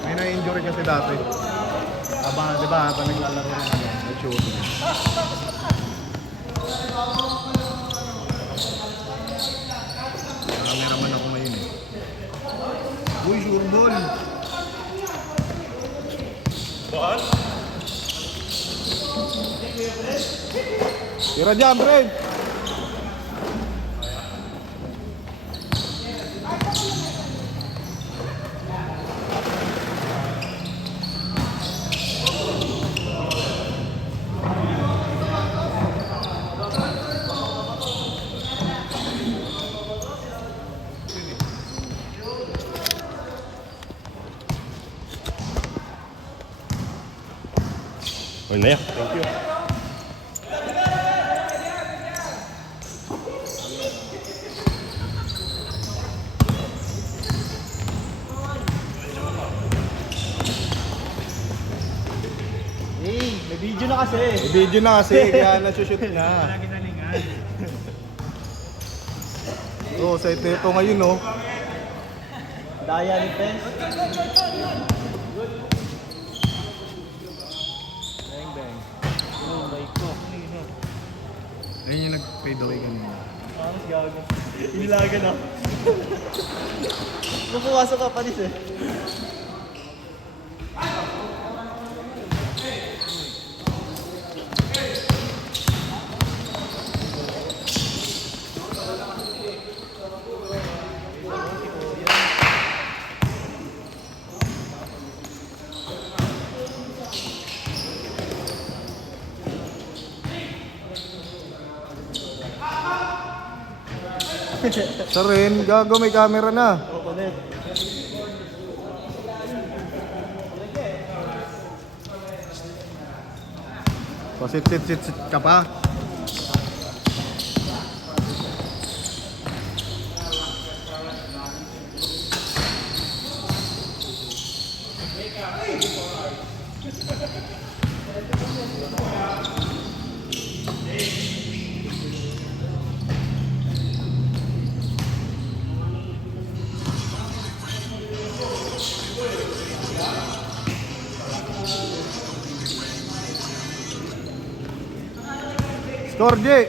May na-injury kasi dati. Habang, di ba, habang naglalaro ng shooting. Cameraman ako ngayon eh. Uy, sure ball. Ball? Tira dyan, Brent! Ano na yan? Thank you. Hey, may video na kasi. May video na kasi, kaya nasushoot na. Oo, sa ito ngayon oh. Daya ni Pence. Bang bang. Oh my God. Ayun yung nag-fade away kanina. Mas gago. Inilagan ako. Pupuwasok ka pa rin eh. Sa rin, gago may camera na. Kukulit. Pasit-sit ka pa. Score, J!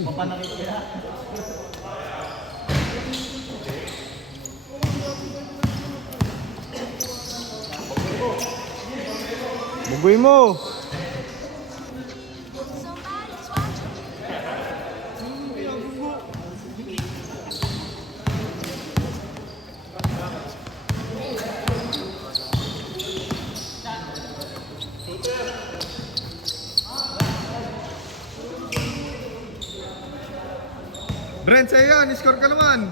Mapanakit kaya. Bugoy mo! Brent, sa'yo yan. Score ka naman.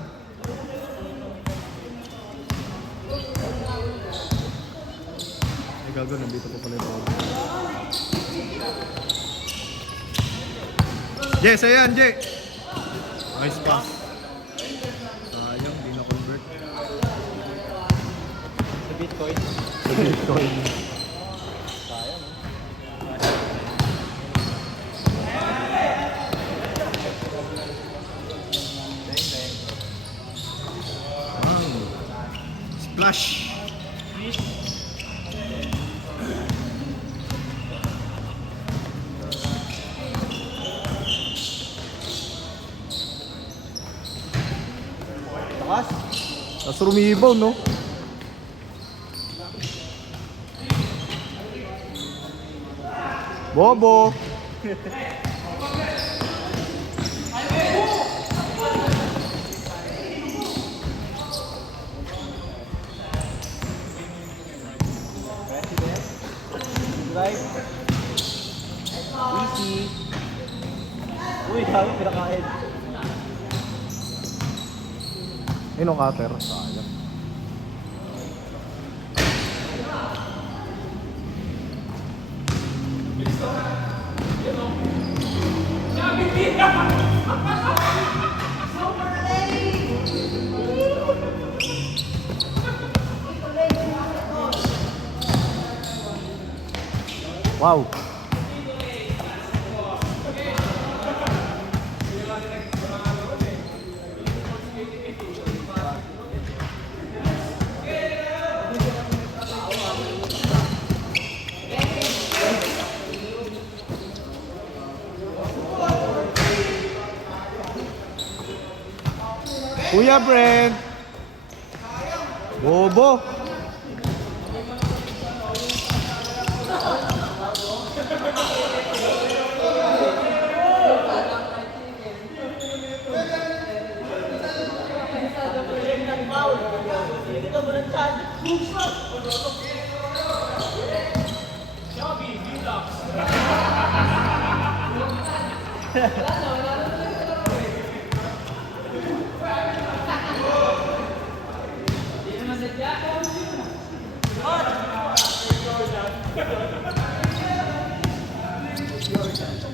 Ay, gago. Nandito pa pala ito. Jay, sa'yo yan, Jay. Nice pass. Sayang, di na-convert. Sa Bitcoin. Sa Bitcoin. Sayang. Splash. Takas. Tapos rumibaw, no? Bobo. Drive. Easy. Uy, dami pinakain. Ayun ang cutter. Sayang. Wow. Kuya Brent. Bobo.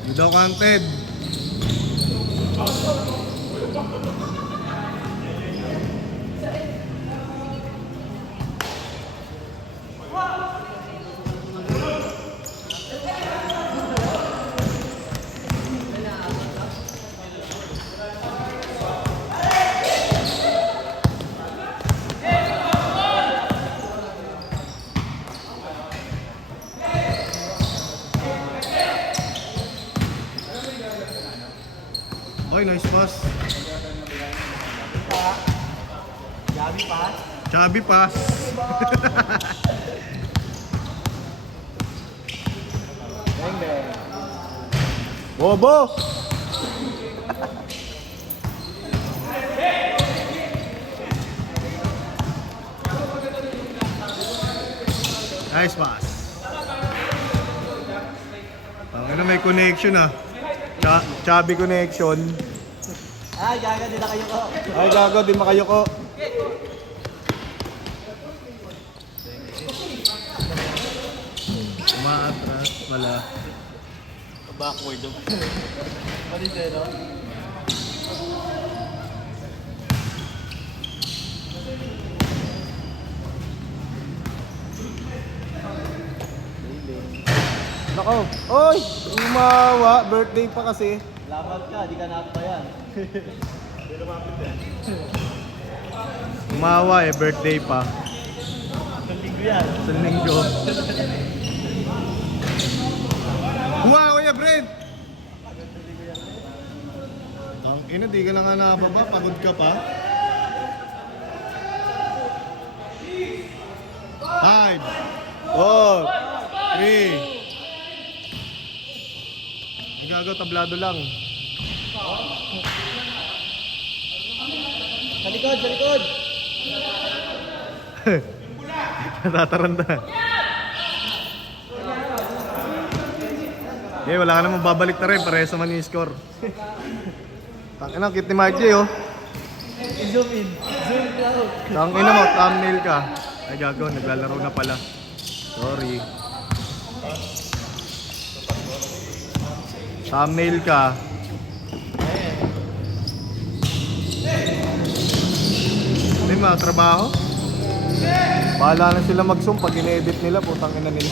You daw counted. Oy, nice pass. Yummy pa. Chubby pass. Bang bang. Bobo. Nice pass. Tangina, may connection ah. Chubby connection. Ay, gaga din na kayo ko. Ay, gago, di makayo ko. Umaatras pala. Backward daw. Pati zero. Nako. Oy! Umawa. Birthday pa kasi. Laban ka, di ka napayan. Umawa eh. Birthday pa. Isang linggo yan. Sa linggo. Umawa, Kuya Brent! Ang ina, di ka na nga nakababa. Pagod ka pa. 5 4 3 Nagagaw, tablado lang. Sa likod, sa likod. Natataranda. Eh, wala ka namang babalik na rin. Parehas naman yung score. Tangina, cute ni Margie, oh. Zoom in. Zoom out. Tangina mo, thumbnail ka. Ay, gago, naglalaro na pala. Sorry. Thumbnail ka. Hindi, mga trabaho. Bahala na sila mag-zoom pag in-edit nila, putang ina nila.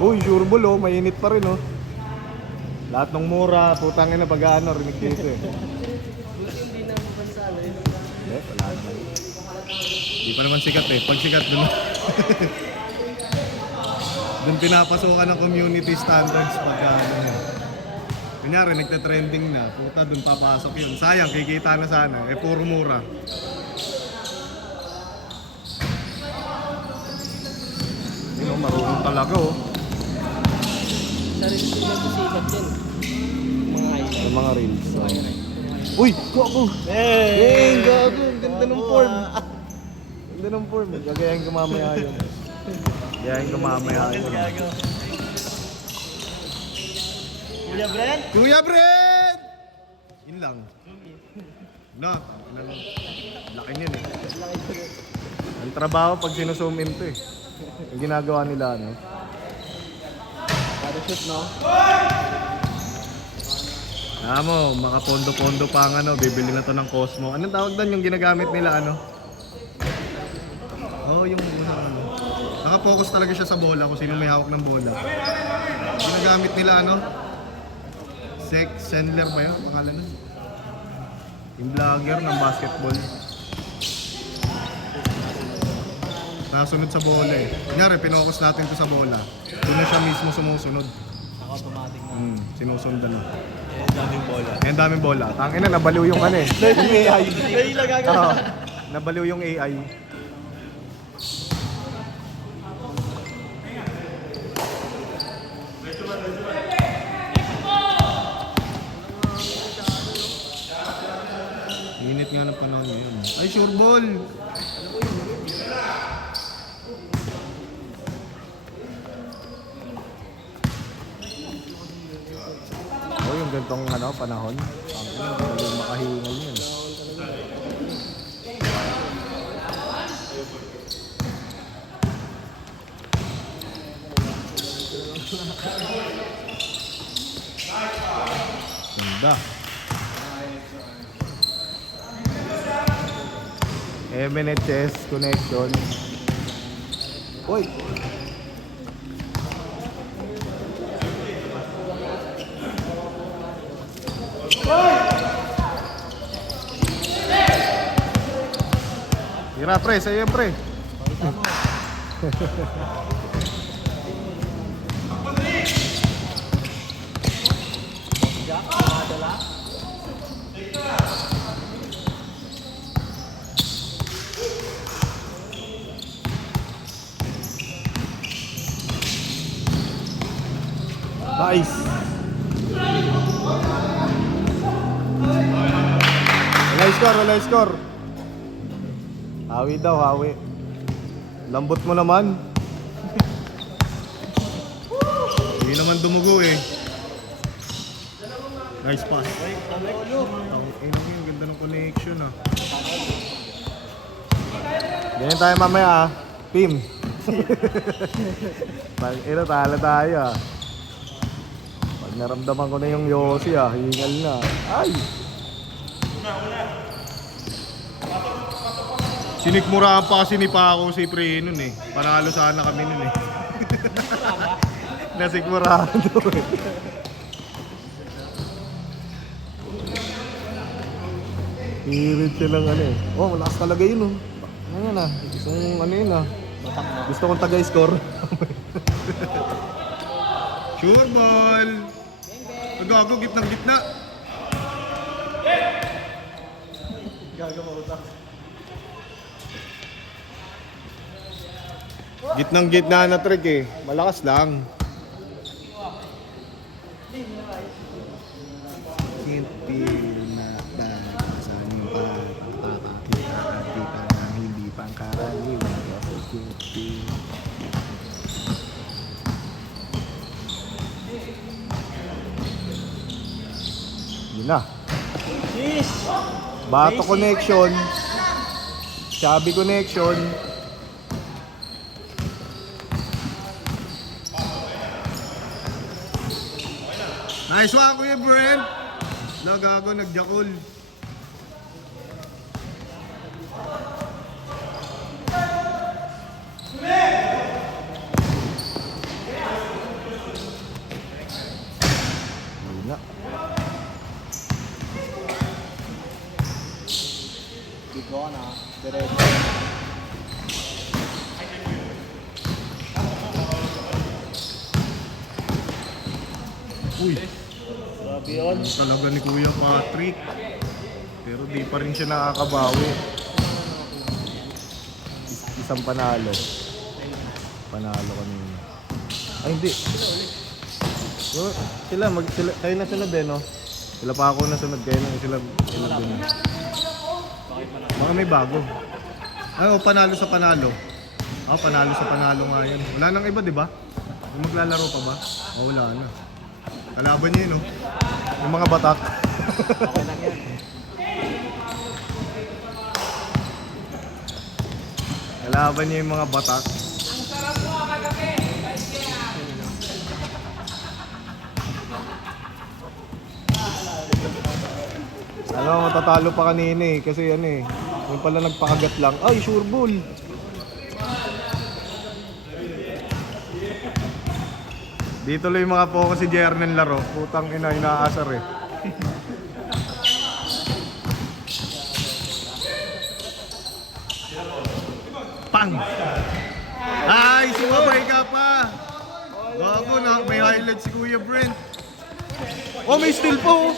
Uy, sure ball, oh, mainit pa rin, oh. Lahat ng mura, putang ina pag ano, rinig dito eh. Wala naman. Di pa naman sikat eh. Pag sikat dun. Dun pinapasokan ng community standards pag ano. Kunyari, nagte-trending na. Puta, dun papasok yun. Sayang, kikita na sana. Eh, puro mura. Yun, oh, marunong talaga, oh. Sarili ko lang sikat din. Mga highlight. Yung mga reels. Oh. Uy! Gago! Gago! Ang ganda ng form. Ganda ng form. Gagayahin ko mamaya yun. Biyahin ko mamaya. Gago. Kuya Brent? Kuya Brent! Yun lang. Na, laki niyan eh. Ang trabaho pag sinuzoom in to eh. Yung ginagawa nila ano. Para shoot, no? Mo, makapondo-pondo pa ang ano, bibili na to ng Cosmo. Anong tawag doon yung ginagamit nila ano? Oh, yung ano. Naka-focus talaga siya sa bola kung sino may hawak ng bola. Ginagamit nila ano? Sendler ba yun? Pangalan nun? Yung vlogger ng basketball. Nasunod sa bola eh. Kunyari, pinokus natin to sa bola. Doon na siya mismo sumusunod. Naka-automatic na. Sinusundan na. Ang daming bola. Ang daming bola. Tangina, nabaliw yung ano eh. Yung AI. Dahil lang gago. Oo, nabaliw yung AI. Init nga ng panahon ngayon. Ay, sure ball! Oh, yung gantong ano, panahon. Ang ano, makahingal yun. Ganda. MNHS connection. Uy! Tira pre, sa'yo yan pre. Nice. Wala score. Hawi daw, hawi. Lambot mo naman. Hindi naman dumugo eh. Nice pass. Ang ganda ng connection ah. Ganyan tayo mamaya ah. Team. Ito, tala tayo ah. Pag naramdaman ko na yung Yossi ah, hingal na. Ay! Sinikmurahan pa kasi ni Paco si Pre nun eh. Panalo sana kami nun eh. Nasikmurahan doon eh. Hirit silang ano eh. Oh, malakas talaga yun oh. Ano yan ah. Gusto ano yun ah. Gusto kong tagay-score. Sure ball! Gago, gitnang-gitna. Gago mautang. Gitnang-gitna na trick eh. Malakas lang. Can't feel na saan mo ka papakita ng hindi pangkaraniwan. Can't feel. Yun na. Jeez! Bato connection. Chubby connection. Nice one, Kuya Brent! Nagago, nagjakol. Wala. Keep going ah. Diretso. Uy, Grabe yun. talaga ni Kuya Patrick. Pero di pa rin siya nakakabawi. Isang panalo. Panalo kanina. Ay hindi. Sila, kayo na sunod eh no? Sila pa ako na sunod, kayo na sila din. Baka may bago. Ay, panalo sa panalo. Panalo sa panalo nga yan. Wala nang iba, di ba? Yung maglalaro pa ba? Wala na. Kalaban niyo yun, no? Yung mga batak. Okay lang yan. Kalaban niyo yung mga batak. Alam mo, matatalo pa kanina eh. Kasi ano eh. Yung pala nagpakagat lang. Ay, sure ball. Dito lang yung mga focus si JR ng laro. Putang ina, inaasar eh. Pang! Ay, sumabay ka pa! Gago na, may highlight si Kuya Brent. Oh, may steal pa oh!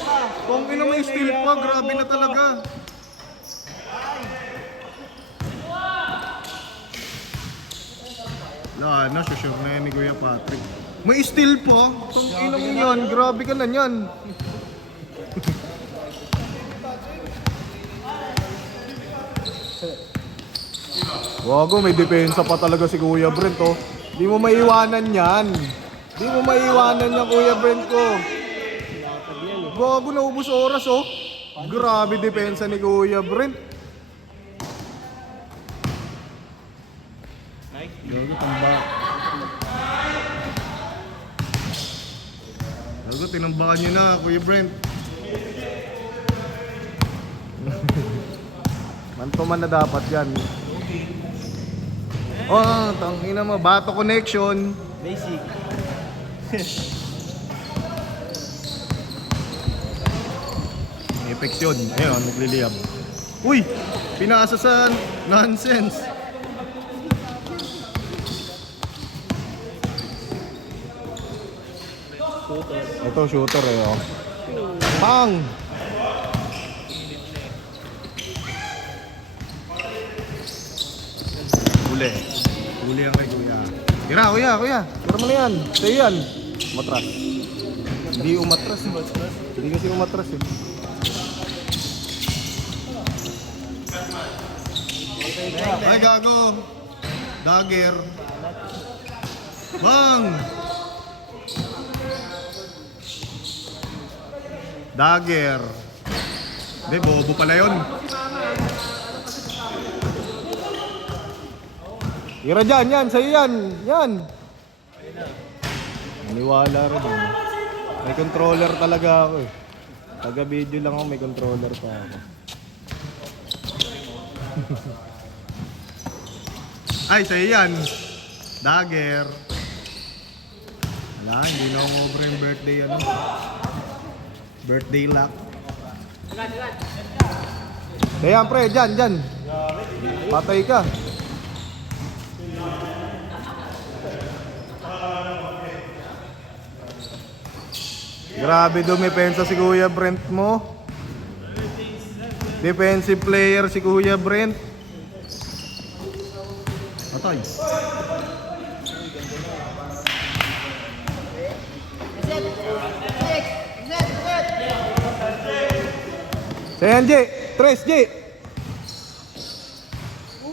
Kung ina may steal pa, grabe na talaga. Wala na, sure na yan ni Kuya Patrick. May steal pa? Kung ina mo yan, grabe ka na yan. Wago, may depensa pa talaga si Kuya Brent oh. Di mo maiwanan yan. Di mo maiwanan yan, Kuya Brent ko. Gago, naubos oras oh. Grabe depensa ni Kuya Brent. Gago, tamba. Gago, tinambakan nyo na, Kuya Brent. Mantuman na dapat yan. Oh, tangina mo, bato connection. Basic. Apex yun. Ayun, nagliliyab. Uy! Pinasa sa nonsense. Ito, shooter eh. Oh. Pang! Uli. Uli yan kay Kuya. Tira, Kuya. Tira mo na yan. Sa'yo yan. Matras. Hindi umatras. Hindi kasi umatras eh. Ay, gago. Dagger. Bang! Dagger. Hindi, bobo pala yun. Ira dyan, yan, sa'yo yan. Yan. Maniwala rin eh. May controller talaga ako eh. Taga-video lang ako, may controller pa ako. Ay, sa'yo yan. Dagger. Wala, hindi na ako over yung birthday ano. Birthday lock. Kaya pre, dyan. Patay ka. Grabe dumepensa si Kuya Brent mo. Defensive player si Kuya Brent. Atay. Sayan, J. Tres, J.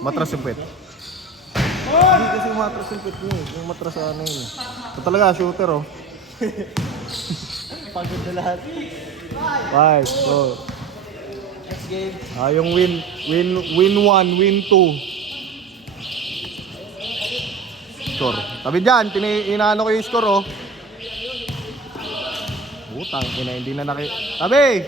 Matras yung pet. Hindi kasi matras yung pet niya. Yung matras sa ano yun. Ito talaga, shooter oh. Pagod na lahat. 5, oh. Next game. Yung win 1, win 2. Score. Tabi dyan, inaano ko yung score oh. Utang, hindi na Tabi!